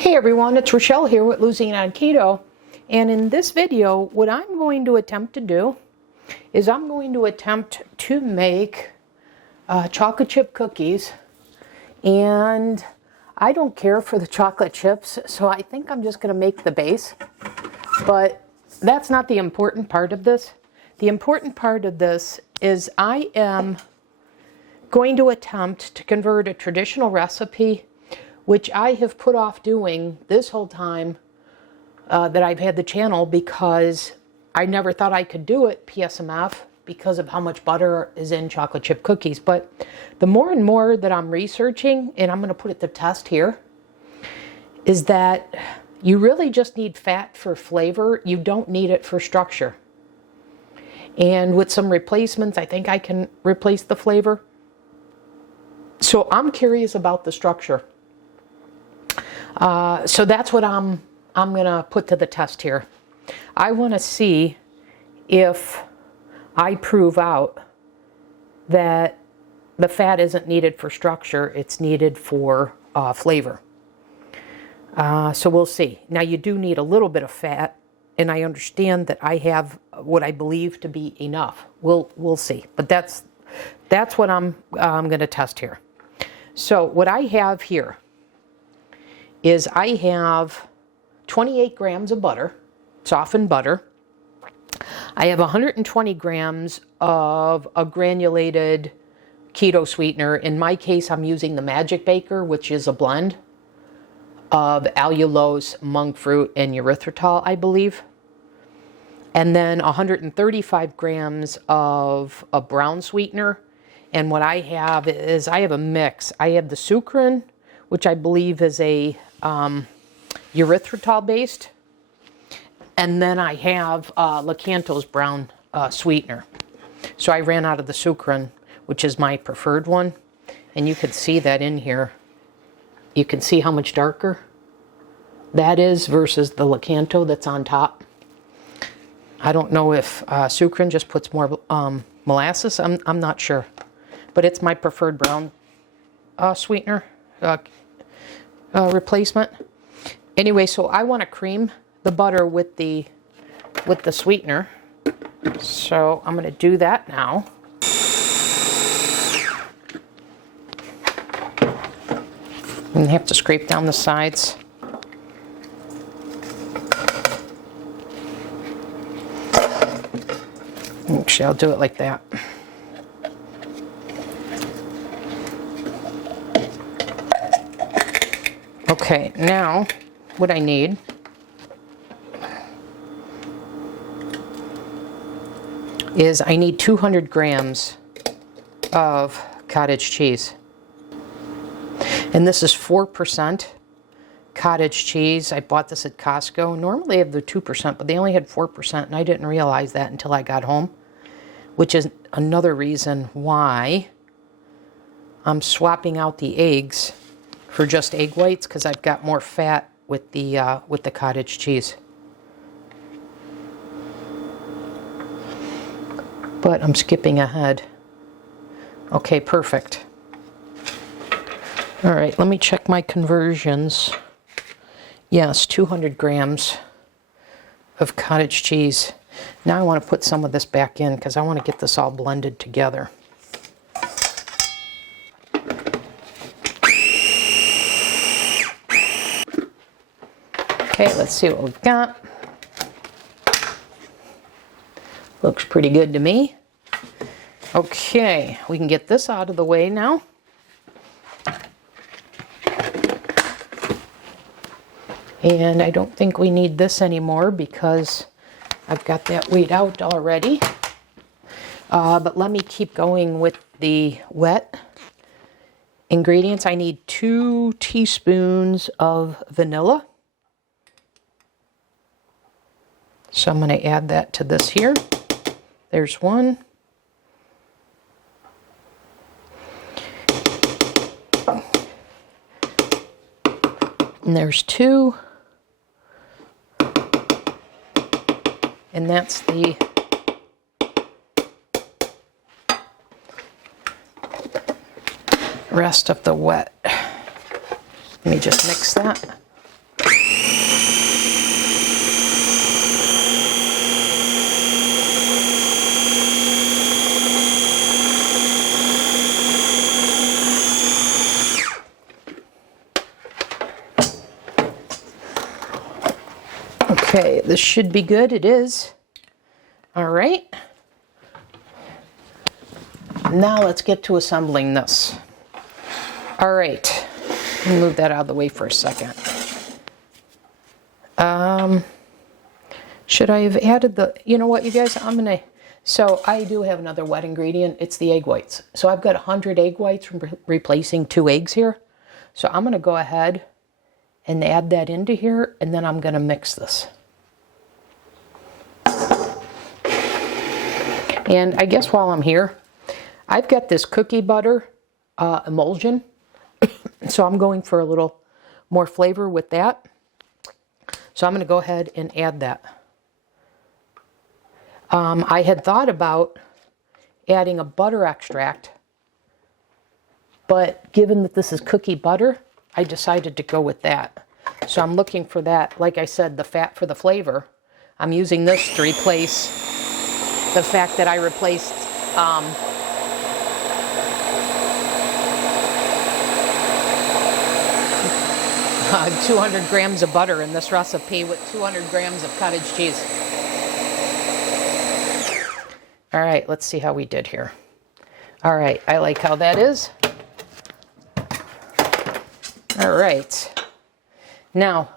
Hey everyone, it's Rochelle here with Losing on Keto, and in this video what I'm going to attempt to do is I'm going to attempt to make chocolate chip cookies, and I don't care for the chocolate chips, so I think I'm just going to make the base, but that's not the important part of this. The important part of this is I am going to attempt to convert a traditional recipe, which I have put off doing this whole time that I've had the channel, because I never thought I could do it, PSMF, because of how much butter is in chocolate chip cookies. But the more and more that I'm researching, and I'm going to put it to test here, is that you really just need fat for flavor. You don't need it for structure. And with some replacements, I think I can replace the flavor. So I'm curious about the structure. So that's what I'm gonna put to the test here. I want to see if I prove out that the fat isn't needed for structure, it's needed for flavor. So we'll see. Now you do need a little bit of fat, and I understand that I have what I believe to be enough. We'll see. But that's what I'm gonna test here. So what I have here is I have 28 grams of butter, softened butter. I have 120 grams of a granulated keto sweetener. In my case, I'm using the Magic Baker, which is a blend of allulose, monk fruit, and erythritol, I believe. And then 135 grams of a brown sweetener. And what I have is I have a mix. I have the sucrin, which I believe is a erythritol based, and then I have Lakanto's brown sweetener. So I ran out of the sucrin, which is my preferred one, and you can see that in here. You can see how much darker that is versus the Lakanto that's on top. I don't know if sucrin just puts more molasses. I'm not sure, but it's my preferred brown sweetener replacement. Anyway, so I want to cream the butter with the sweetener. So I'm going to do that now. And have to scrape down the sides. Actually, I'll do it like that. Okay, now what I need is I need 200 grams of cottage cheese. And this is 4% cottage cheese. I bought this at Costco. Normally they have the 2%, but they only had 4%, and I didn't realize that until I got home, which is another reason why I'm swapping out the eggs for just egg whites, because I've got more fat with the cottage cheese. But I'm skipping ahead. Okay, perfect. All right, let me check my conversions. Yes, 200 grams of cottage cheese. Now I want to put some of this back in because I want to get this all blended together. Okay, let's see what we've got. Looks pretty good to me. Okay, we can get this out of the way now. And I don't think we need this anymore because I've got that weighed out already. But let me keep going with the wet ingredients. I need 2 teaspoons of vanilla. So I'm going to add that to this here. There's 1. And there's 2. And that's the rest of the wet. Let me just mix that. Okay, this should be good. It is. All right. Now let's get to assembling this. All right. Let me move that out of the way for a second. Should I have added the, you know what, you guys, so I do have another wet ingredient. It's the egg whites. So I've got 100 egg whites from replacing 2 eggs here. So I'm going to go ahead and add that into here, and then I'm going to mix this. And I guess while I'm here, I've got this cookie butter emulsion. So I'm going for a little more flavor with that. So I'm going to go ahead and add that. I had thought about adding a butter extract, but given that this is cookie butter, I decided to go with that. So I'm looking for that, like I said, the fat for the flavor. I'm using this to replace the fact that I replaced 200 grams of butter in this recipe with 200 grams of cottage cheese. All right, let's see how we did here. All right, I like how that is. All right. Now,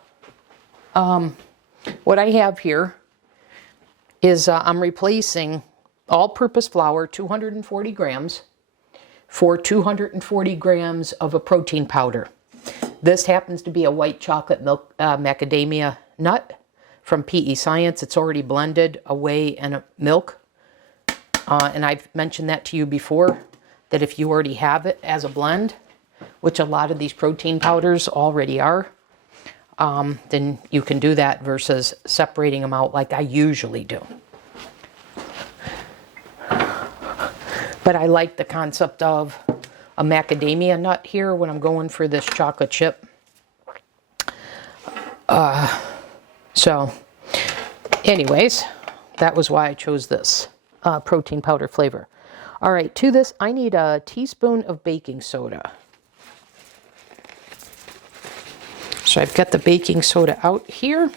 what I have here is I'm replacing all-purpose flour, 240 grams, for 240 grams of a protein powder. This happens to be a white chocolate milk macadamia nut from PE Science. It's already blended away in a milk. And I've mentioned that to you before, that if you already have it as a blend, which a lot of these protein powders already are, then you can do that versus separating them out like I usually do. But I like the concept of a macadamia nut here when I'm going for this chocolate chip. So anyways, that was why I chose this protein powder flavor. All right, to this I need a teaspoon of baking soda. So I've got the baking soda out here.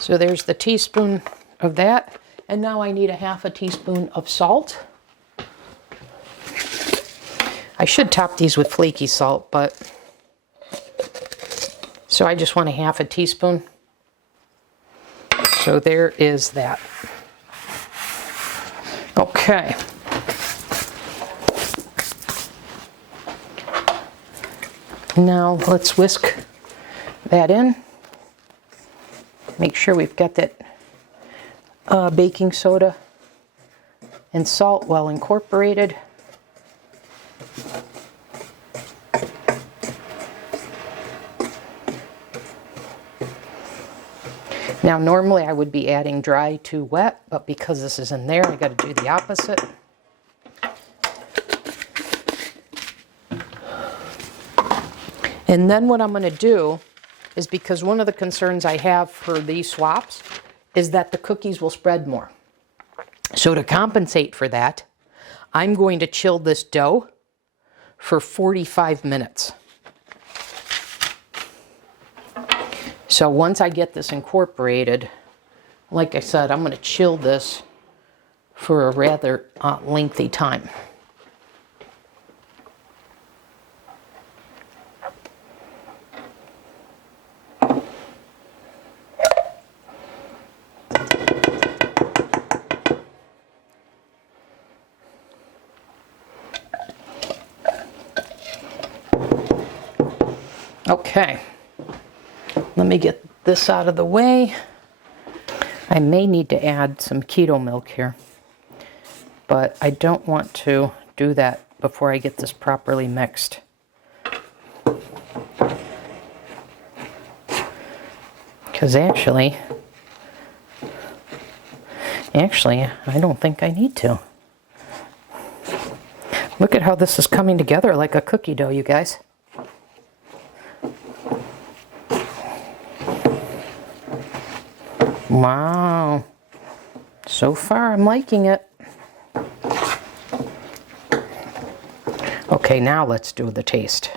So there's the teaspoon of that. And now I need a half a teaspoon of salt. I should top these with flaky salt, but so I just want a half a teaspoon. So there is that. Okay. Now let's whisk that in. Make sure we've got that baking soda and salt well incorporated. Now normally I would be adding dry to wet, but because this is in there, I got to do the opposite. And then what I'm going to do is, because one of the concerns I have for these swaps is that the cookies will spread more. So to compensate for that, I'm going to chill this dough for 45 minutes. So once I get this incorporated, like I said, I'm going to chill this for a rather lengthy time. Okay, let me get this out of the way. I may need to add some keto milk here, but I don't want to do that before I get this properly mixed. Because actually, I don't think I need to. Look at how this is coming together like a cookie dough, you guys. Wow, so far I'm liking it. Okay, now let's do the taste.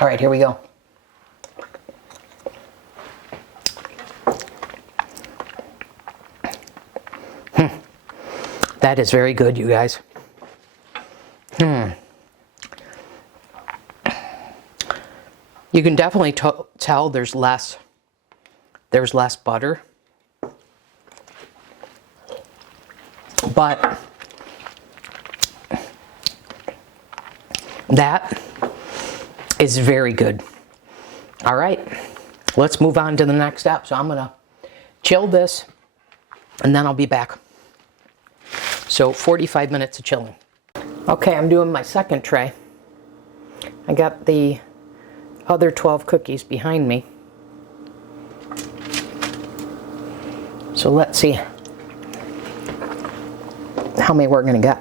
All right, here we go. That is very good, you guys. You can definitely tell there's less butter. But that is very good. All right, let's move on to the next step. So I'm gonna chill this and then I'll be back. So 45 minutes of chilling. Okay, I'm doing my second tray. I got the other 12 cookies behind me. So let's see how many we're gonna get.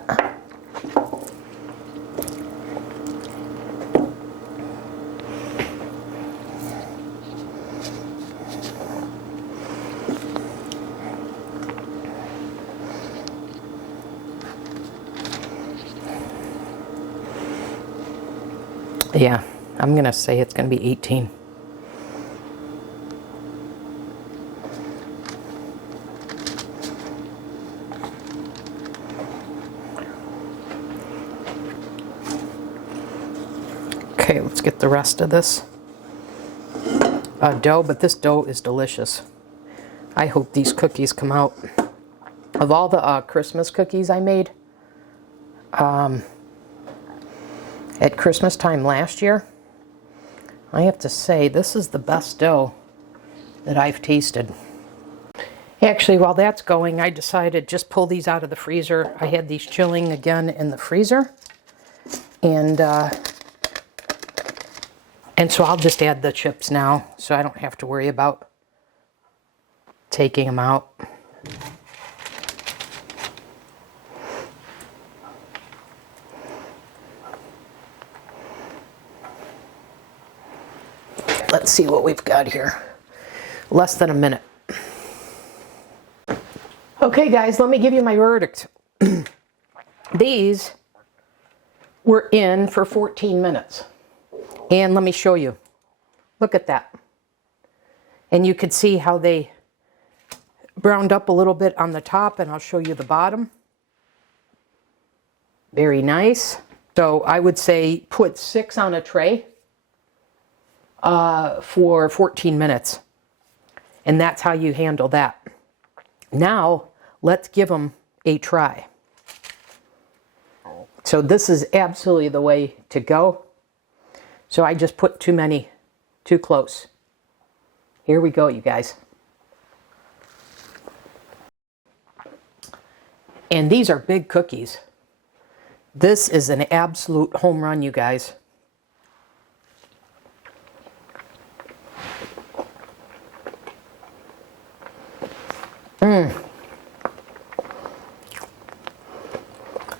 Yeah, I'm gonna say it's gonna be 18. Okay, let's get the rest of this dough, but this dough is delicious. I hope these cookies come out. Of all the Christmas cookies I made at Christmas time last year, I have to say this is the best dough that I've tasted. Actually, while that's going, I decided just pull these out of the freezer. I had these chilling again in the freezer, and so I'll just add the chips now, so I don't have to worry about taking them out. Let's see what we've got here. Less than a minute. Okay, guys, let me give you my verdict. These were in for 14 minutes. And let me show you. Look at that. And you could see how they browned up a little bit on the top, and I'll show you the bottom. Very nice. So I would say put 6 on a tray for 14 minutes. And that's how you handle that. Now, let's give them a try. So this is absolutely the way to go. So I just put too close. Here we go, you guys. And these are big cookies. This is an absolute home run, you guys.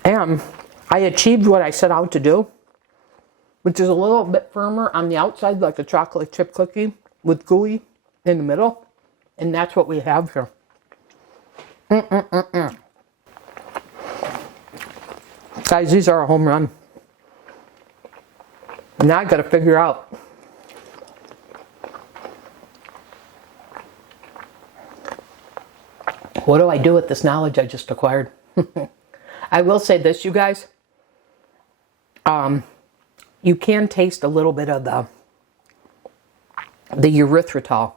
And I achieved what I set out to do, which is a little bit firmer on the outside, like a chocolate chip cookie with gooey in the middle. And that's what we have here. Guys, these are a home run. Now I got to figure out what do I do with this knowledge I just acquired. I will say this, you guys. You can taste a little bit of the erythritol.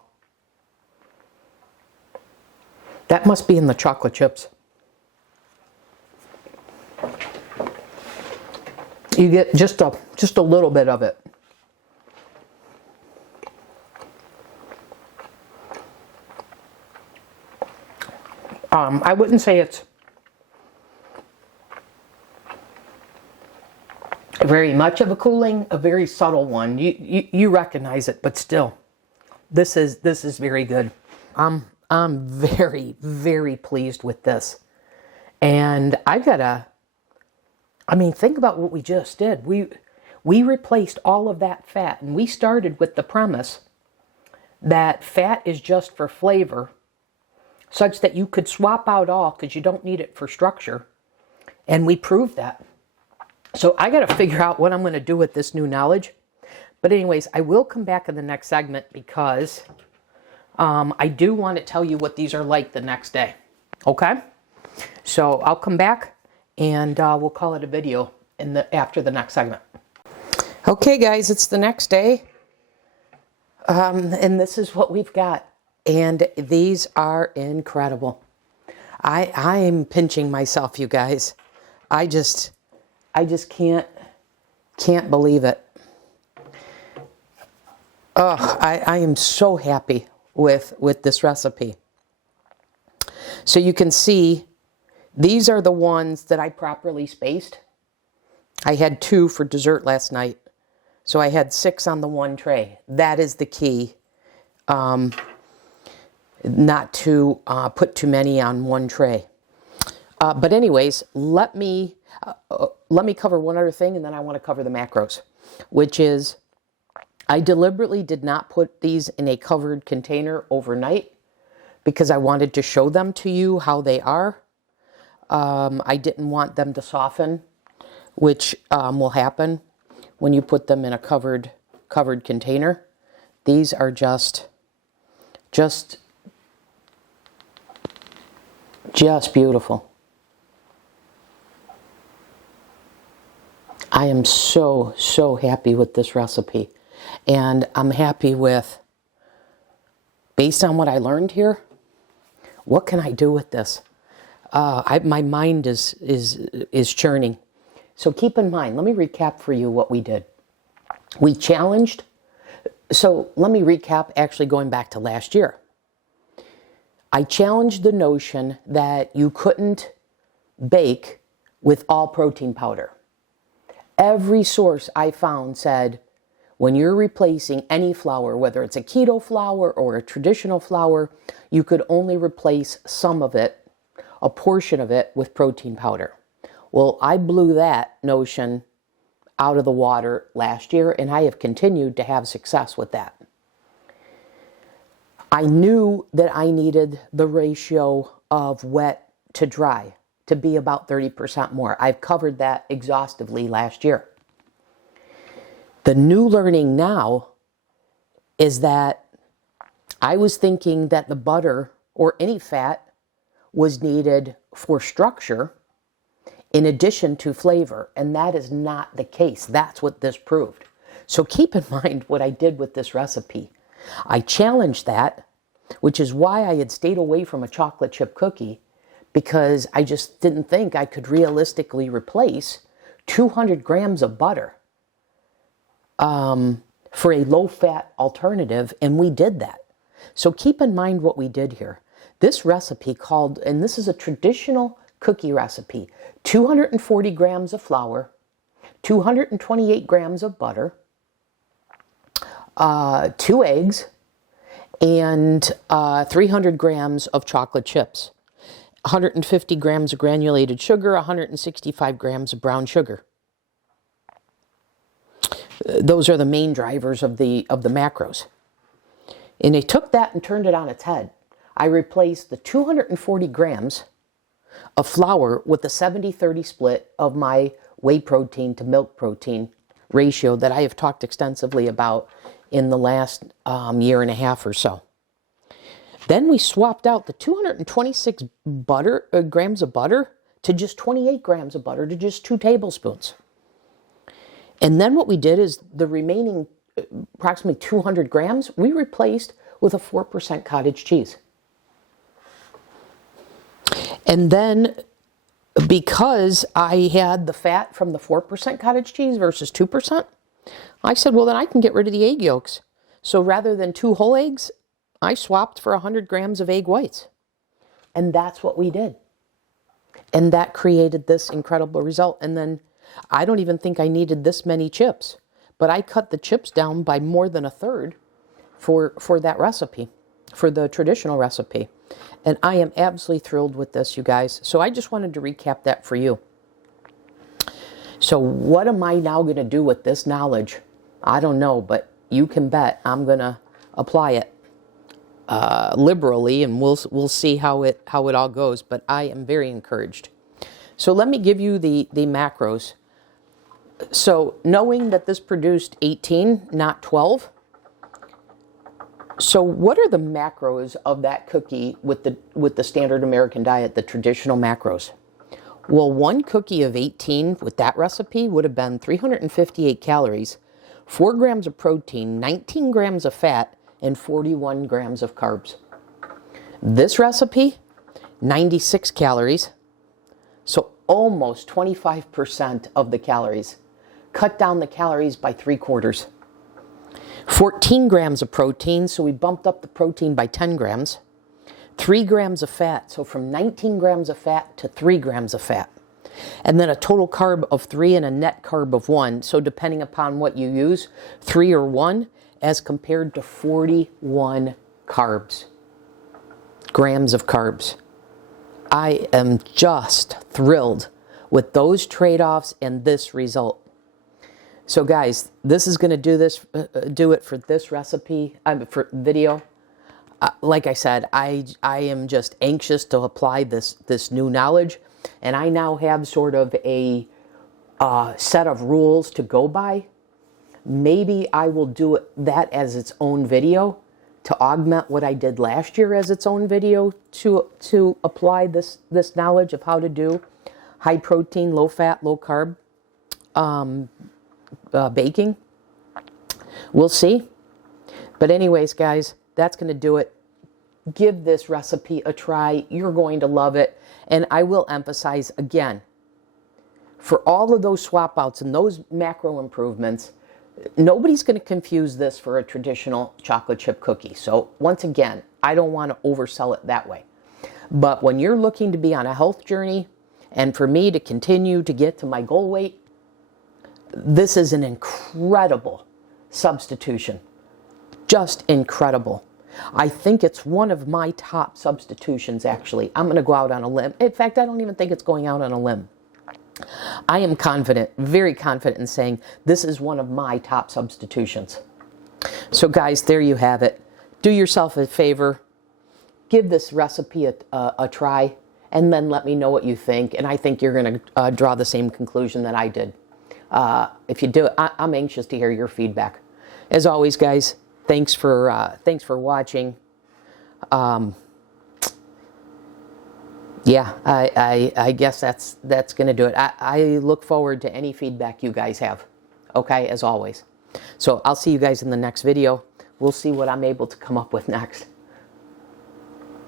That must be in the chocolate chips. You get just a little bit of it. I wouldn't say it's very much of a cooling, a very subtle one. You recognize it, but still, this is very good. I'm very, very pleased with this. And I mean, think about what we just did. We replaced all of that fat, and we started with the premise that fat is just for flavor. such that you could swap out all because you don't need it for structure. And we proved that. So I got to figure out what I'm going to do with this new knowledge. But anyways, I will come back in the next segment because I do want to tell you what these are like the next day. Okay? So I'll come back and we'll call it a video after the next segment. Okay, guys, it's the next day. And this is what we've got. And these are incredible. I'm pinching myself, you guys. I just can't believe it. Oh, I am so happy with this recipe. So you can see these are the ones that I properly spaced. I had 2 for dessert last night. So I had 6 on the one tray. That is the key. Not to put too many on one tray. But anyways, let me cover one other thing, and then I want to cover the macros, which is I deliberately did not put these in a covered container overnight because I wanted to show them to you how they are. I didn't want them to soften, which will happen when you put them in a covered container. These are just beautiful. I am so happy with this recipe. And I'm happy with, based on what I learned here, what can I do with this? My mind is churning. So keep in mind, let me recap for you what we did. We challenged, so let me recap actually going back to last year. I challenged the notion that you couldn't bake with all protein powder. Every source I found said, when you're replacing any flour, whether it's a keto flour or a traditional flour, you could only replace some of it, a portion of it, with protein powder. Well, I blew that notion out of the water last year, and I have continued to have success with that. I knew that I needed the ratio of wet to dry to be about 30% more. I've covered that exhaustively last year. The new learning now is that I was thinking that the butter or any fat was needed for structure in addition to flavor, and that is not the case. That's what this proved. So keep in mind what I did with this recipe. I challenged that, which is why I had stayed away from a chocolate chip cookie, because I just didn't think I could realistically replace 200 grams of butter for a low-fat alternative, and we did that. So keep in mind what we did here. This recipe called, and this is a traditional cookie recipe, 240 grams of flour, 228 grams of butter, 2 eggs, and 300 grams of chocolate chips, 150 grams of granulated sugar, 165 grams of brown sugar. Those are the main drivers of the macros. And I took that and turned it on its head. I replaced the 240 grams of flour with the 70-30 split of my whey protein to milk protein ratio that I have talked extensively about in the last year and a half or so. Then we swapped out the 226 grams of butter to just 28 grams of butter to just 2 tablespoons. And then what we did is the remaining approximately 200 grams, we replaced with a 4% cottage cheese. And then because I had the fat from the 4% cottage cheese versus 2%, I said, well, then I can get rid of the egg yolks. So rather than 2 whole eggs, I swapped for 100 grams of egg whites. And that's what we did. And that created this incredible result. And then I don't even think I needed this many chips, but I cut the chips down by more than a third for that recipe, for the traditional recipe. And I am absolutely thrilled with this, you guys. So I just wanted to recap that for you. So what am I now going to do with this knowledge? I don't know, but you can bet I'm going to apply it. liberally, and we'll see how it all goes. But I am very encouraged. So let me give you the macros. So knowing that this produced 18, not 12. So what are the macros of that cookie with the standard American diet, the traditional macros? Well, one cookie of 18 with that recipe would have been 358 calories, 4 grams of protein, 19 grams of fat, and 41 grams of carbs. This recipe, 96 calories, so almost 25% of the calories. Cut down the calories by 3/4. 14 grams of protein, so we bumped up the protein by 10 grams. 3 grams of fat, so from 19 grams of fat to 3 grams of fat. And then a total carb of 3 and a net carb of 1. So depending upon what you use, 3 or 1, as compared to 41 grams of carbs. I am just thrilled with those trade-offs and this result. So guys, this is going to do it for this recipe, for video. Like I said, I am just anxious to apply this new knowledge, and I now have sort of a set of rules to go by. Maybe I will do that as its own video to augment what I did last year as its own video to apply this knowledge of how to do high protein, low fat, low carb baking. We'll see. But anyways, guys, that's going to do it. Give this recipe a try. You're going to love it. And I will emphasize again, for all of those swap outs and those macro improvements, nobody's going to confuse this for a traditional chocolate chip cookie. So once again, I don't want to oversell it that way. But when you're looking to be on a health journey and for me to continue to get to my goal weight, this is an incredible substitution. Just incredible. I think it's one of my top substitutions, actually. I'm going to go out on a limb. In fact, I don't even think it's going out on a limb. I am confident, very confident in saying this is one of my top substitutions. So guys, there you have it. Do yourself a favor. Give this recipe a try, and then let me know what you think. And I think you're going to draw the same conclusion that I did. If you do it, I'm anxious to hear your feedback. As always, guys, thanks for watching. Yeah, I guess that's going to do it. I look forward to any feedback you guys have. Okay, as always. So I'll see you guys in the next video. We'll see what I'm able to come up with next.